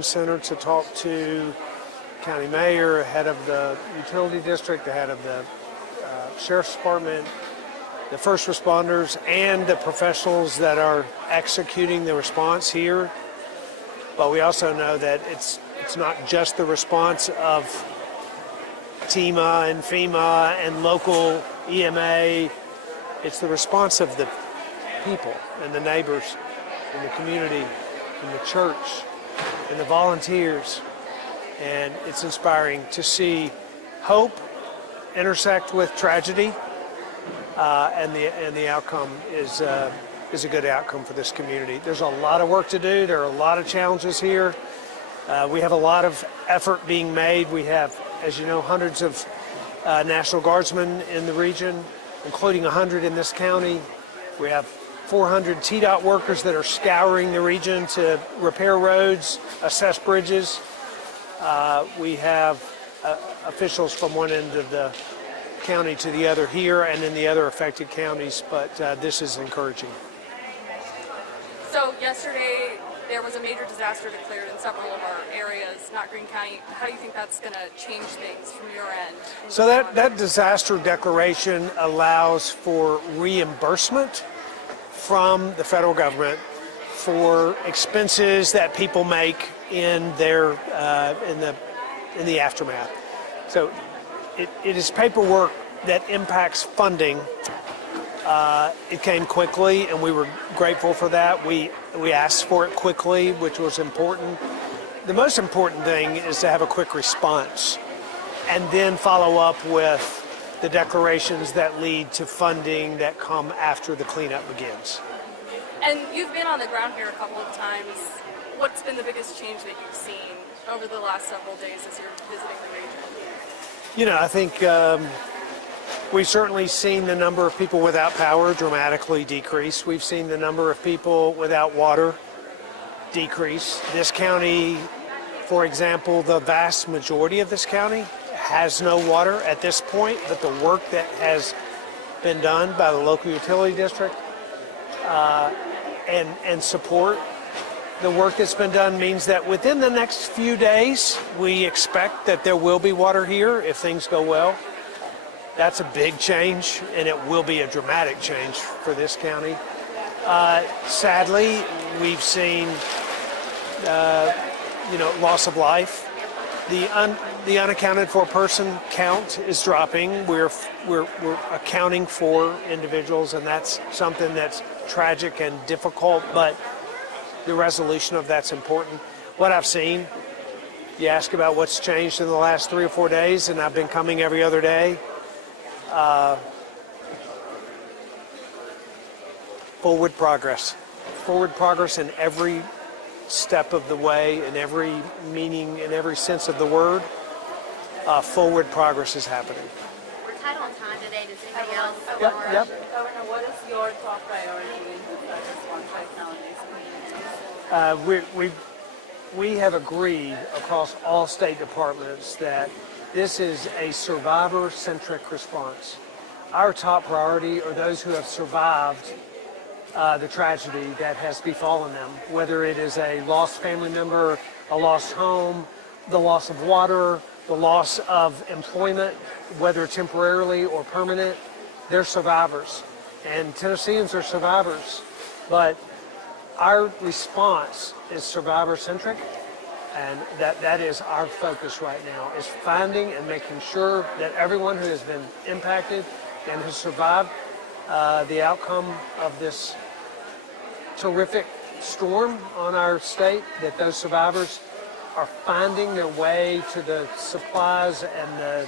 Center to talk to county mayor, head of the utility district, the head of the sheriff's department, the first responders, and the professionals that are executing the response here. But we also know that it's not just the response of TEMA and FEMA and local EMA. It's the response of the people and the neighbors and the community and the church and the volunteers. And it's inspiring to see hope intersect with tragedy, and the outcome is a good outcome for this community. There's a lot of work to do. There are a lot of challenges here. We have a lot of effort being made. We have, as you know, hundreds of National Guardsmen in the region, including 100 in this county. We have 400 TDOT workers that are scouring the region to repair roads, assess bridges. We have officials from one end of the county to the other here and in the other affected counties, but this is encouraging. So yesterday there was a major disaster declared in several of our areas, not Greene County. How do you think that's going to change things from your end? So that disaster declaration allows for reimbursement from the federal government for expenses that people make in their in the aftermath. So it is paperwork that impacts funding. It came quickly, and we were grateful for that. We asked for it quickly, which was important. The most important thing is to have a quick response and then follow up with the declarations that lead to funding that come after the cleanup begins. And you've been on the ground here a couple of times. What's been the biggest change that you've seen over the last several days as you're visiting the region? You know, I think we've certainly seen the number of people without power dramatically decrease. We've seen the number of people without water decrease. This county, for example, the vast majority of this county has no water at this point, but the work that has been done by the local utility district and support, the work that's been done means that within the next few days, we expect that there will be water here if things go well. That's a big change, and it will be a dramatic change for this county. Sadly, we've seen, loss of life. The unaccounted for person count is dropping. We're accounting for individuals, and that's something that's tragic and difficult, but the resolution of that's important. What I've seen, you ask about what's changed in the last 3 or 4 days, and I've been coming every other day. Forward progress in every step of the way, in every meaning, in every sense of the word. Forward progress is happening. We're tight on time today. Does anybody else? Yep. Governor, what is your top priority in the response right now in these communities? We have agreed across all state departments that this is a survivor-centric response. Our top priority are those who have survived the tragedy that has befallen them, whether it is a lost family member, a lost home, the loss of water, the loss of employment, whether temporarily or permanent. They're survivors, and Tennesseans are survivors. But our response is survivor-centric, and that is our focus right now, is finding and making sure that everyone who has been impacted and has survived the outcome of this terrific storm on our state, that those survivors are finding their way to the supplies and the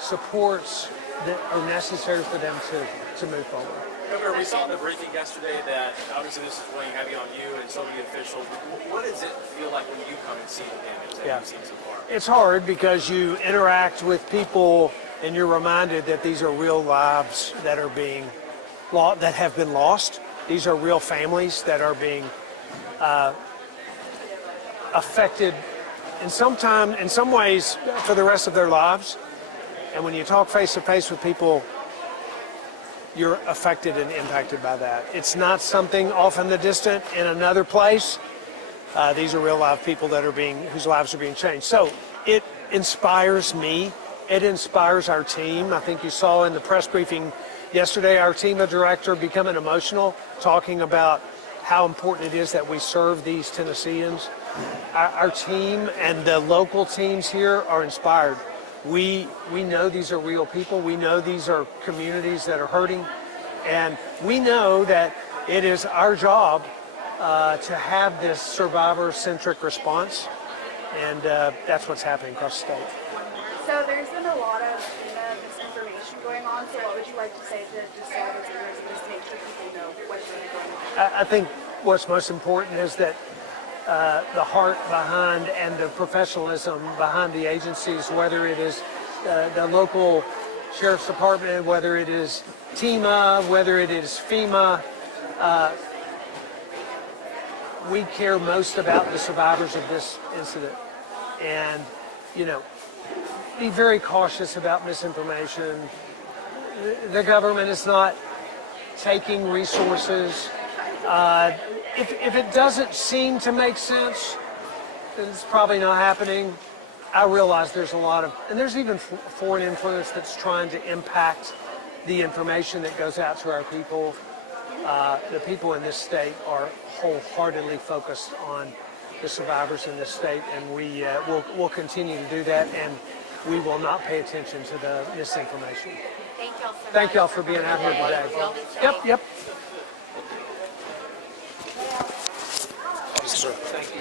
supports that are necessary for them to move forward. Governor, we saw in the briefing yesterday that obviously this is weighing heavy on you and so many officials. What does it feel like when you come and see the damage that you've seen so far? It's hard because you interact with people and you're reminded that these are real lives that are that have been lost. These are real families that are being affected in some ways for the rest of their lives. And when you talk face to face with people, you're affected and impacted by that. It's not something off in the distant in another place. These are real live people whose lives are being changed. So it inspires me. It inspires our team. I think you saw in the press briefing yesterday our team director becoming emotional, talking about how important it is that we serve these Tennesseans. Our team and the local teams here are inspired. We know these are real people. We know these are communities that are hurting. And we know that it is our job to have this survivor-centric response. And that's what's happening across the state. So there's been a lot of misinformation going on. So what would you like to say to just citizens of this state so people know what's really going on? I think what's most important is that the heart behind and the professionalism behind the agencies, whether it is the local sheriff's department, whether it is TEMA, whether it is FEMA, we care most about the survivors of this incident. And, be very cautious about misinformation. The government is not taking resources. If it doesn't seem to make sense, then it's probably not happening. I realize there's a lot of, and there's even foreign influence that's trying to impact the information that goes out to our people. The people in this state are wholeheartedly focused on the survivors in this state, and we'll continue to do that, and we will not pay attention to the misinformation. Thank y'all so much. Thank y'all for being out here today. Y'all be safe. Yep. Officer. Thank you.